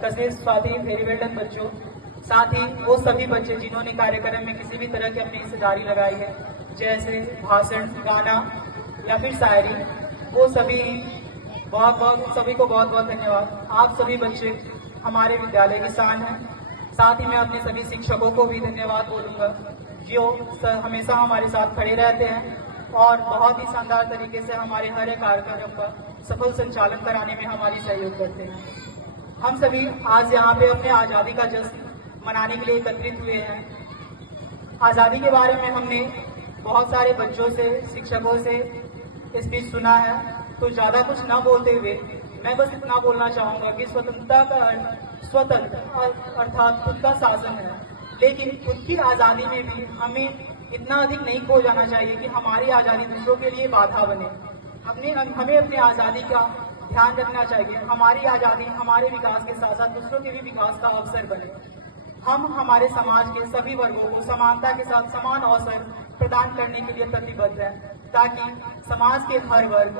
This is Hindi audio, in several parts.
कशिश, स्वाति, वेरी वेल डन बच्चों। साथ ही वो सभी बच्चे जिन्होंने कार्यक्रम में किसी भी तरह की अपनी हिस्सेदारी लगाई है, जैसे भाषण, गाना या फिर शायरी, वो सभी सभी को बहुत बहुत धन्यवाद। आप सभी बच्चे हमारे विद्यालय की शान हैं। साथ ही मैं अपने सभी शिक्षकों को भी धन्यवाद बोलूँगा, जो हमेशा हमारे साथ खड़े रहते हैं और बहुत ही शानदार तरीके से हमारे हर एक कार्यक्रम का सफल संचालन कराने में हमारी सहयोग करते हैं। हम सभी आज यहाँ पे अपने आज़ादी का जश्न मनाने के लिए एकत्रित हुए हैं। आज़ादी के बारे में हमने बहुत सारे बच्चों से, शिक्षकों से स्पीच सुना है, तो ज़्यादा कुछ ना बोलते हुए मैं बस इतना बोलना चाहूँगा कि स्वतंत्रता का स्वतंत्र अर्थात खुद का शासन है, लेकिन खुद की आज़ादी में भी हमें इतना अधिक नहीं खो जाना चाहिए कि हमारी आज़ादी दूसरों के लिए बाधा बने। हमें अपनी आज़ादी का ध्यान रखना चाहिए। हमारी आज़ादी हमारे विकास के साथ साथ दूसरों के भी विकास का अवसर बने। हम हमारे समाज के सभी वर्गों को समानता के साथ समान अवसर प्रदान करने के लिए प्रतिबद्ध हैं, ताकि समाज के हर वर्ग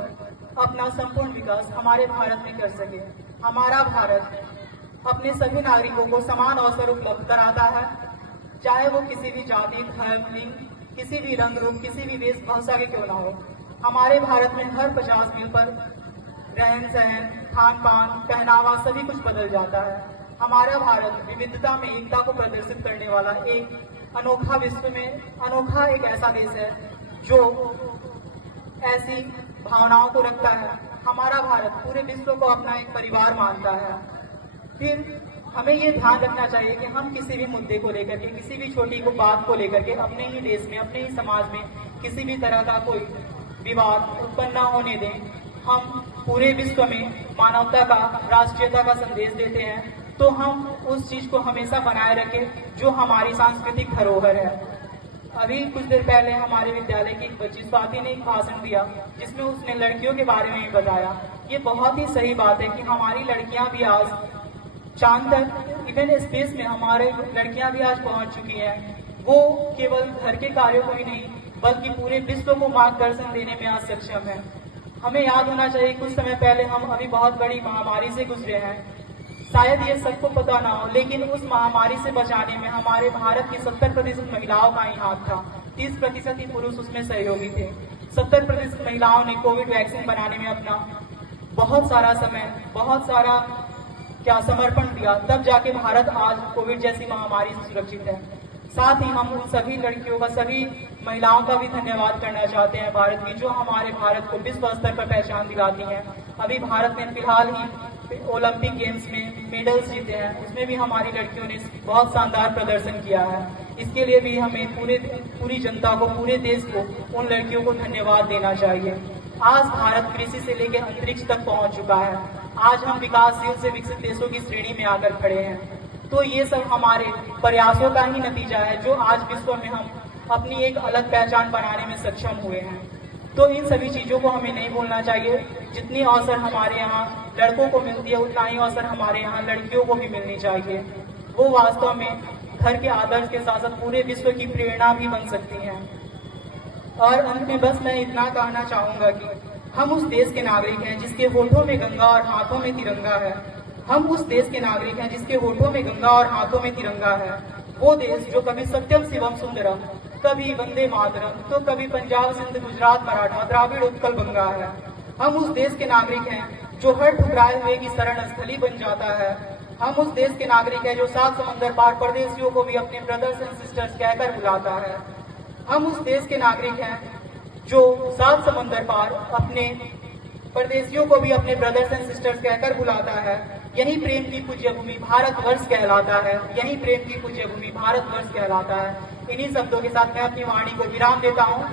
अपना संपूर्ण विकास हमारे भारत में कर सके। हमारा भारत अपने सभी नागरिकों को समान अवसर उपलब्ध कराता है, चाहे वो किसी भी जाति, धर्म, लिंग, किसी भी रंग रूप, किसी भी वेशभूषा के क्यों ना हो। हमारे भारत में हर 50 मील पर रहन सहन, खान पान, पहनावा सभी कुछ बदल जाता है। हमारा भारत विविधता में एकता को प्रदर्शित करने वाला एक अनोखा विश्व में अनोखा एक ऐसा देश है जो ऐसी भावनाओं को रखता है। हमारा भारत पूरे विश्व को अपना एक परिवार मानता है। फिर हमें ये ध्यान रखना चाहिए कि हम किसी भी मुद्दे को लेकर के, किसी भी छोटी को बात को लेकर के अपने ही देश में, अपने ही समाज में किसी भी तरह का कोई विवाद उत्पन्न न होने दें। हम पूरे विश्व में मानवता का, राष्ट्रीयता का संदेश देते हैं, तो हम उस चीज को हमेशा बनाए रखें जो हमारी सांस्कृतिक धरोहर है। अभी कुछ देर पहले हमारे विद्यालय की एक बच्ची स्वाति ने एक भाषण दिया, जिसमें उसने लड़कियों के बारे में बताया। ये बहुत ही सही बात है कि हमारी लड़कियां भी आज चांद तक, इवन स्पेस में हमारे लड़कियां भी आज पहुंच चुकी हैं। वो केवल घर के कार्यों को ही नहीं, बल्कि पूरे विश्व को मार्गदर्शन देने में आज सक्षम है। हमें याद होना चाहिए, कुछ समय पहले हम अभी बहुत बड़ी महामारी से गुजरे हैं। शायद ये सबको पता ना हो, लेकिन उस महामारी से बचाने में हमारे भारत की 70% महिलाओं का ही हाथ था। 30% ही पुरुष उसमें सहयोगी थे। 70% महिलाओं ने कोविड वैक्सीन बनाने में अपना बहुत सारा समय, बहुत सारा समर्पण दिया, तब जाके भारत आज कोविड जैसी महामारी से सुरक्षित है। साथ ही हम उन सभी लड़कियों का, सभी महिलाओं का भी धन्यवाद करना चाहते हैं भारत की, जो हमारे भारत को विश्व स्तर पर पहचान दिलाती हैं। अभी भारत ने फिलहाल ही ओलंपिक गेम्स में मेडल्स जीते हैं, उसमें भी हमारी लड़कियों ने बहुत शानदार प्रदर्शन किया है। इसके लिए भी हमें पूरी जनता को, पूरे देश को, उन लड़कियों को धन्यवाद देना चाहिए। आज भारत कृषि से लेकर अंतरिक्ष तक पहुंच चुका है। आज हम विकासशील से विकसित देशों की श्रेणी में आकर खड़े हैं। तो ये सब हमारे प्रयासों का ही नतीजा है, जो आज विश्व में हम अपनी एक अलग पहचान बनाने में सक्षम हुए हैं। तो इन सभी चीजों को हमें नहीं भूलना चाहिए। जितनी अवसर हमारे यहाँ लड़कों को मिलती है, उतना ही अवसर हमारे यहाँ लड़कियों को भी मिलनी चाहिए। वो वास्तव में घर के आदर्श के साथ साथ पूरे विश्व की प्रेरणा भी बन सकती हैं। और अंत में बस मैं इतना कहना चाहूंगा कि हम उस देश के नागरिक हैं जिसके होठों में गंगा और हाथों में तिरंगा है। हम उस देश के नागरिक हैं जिसके होठों में गंगा और हाथों में तिरंगा है। वो देश जो कभी सत्यम शिवम सुंदरम, कभी वंदे मातरम, तो कभी पंजाब सिंध गुजरात मराठा द्राविड़ उत्कल बंगा है। हम उस देश के नागरिक हैं जो हर ठुकराए हुए की शरण स्थली बन जाता है। हम उस देश के नागरिक हैं जो 7 समंदर पार परदेशियों को भी अपने ब्रदर्स एंड सिस्टर्स कहकर बुलाता है। हम उस देश के नागरिक हैं जो 7 समंदर पार अपने परदेशियों को भी अपने ब्रदर्स एंड सिस्टर्स कहकर बुलाता है। यही प्रेम की पूज्य भूमि भारतवर्ष कहलाता है। यही प्रेम की पूज्य भूमि भारतवर्ष कहलाता है। इन्हीं शब्दों के साथ मैं अपनी वाणी को विराम देता हूँ।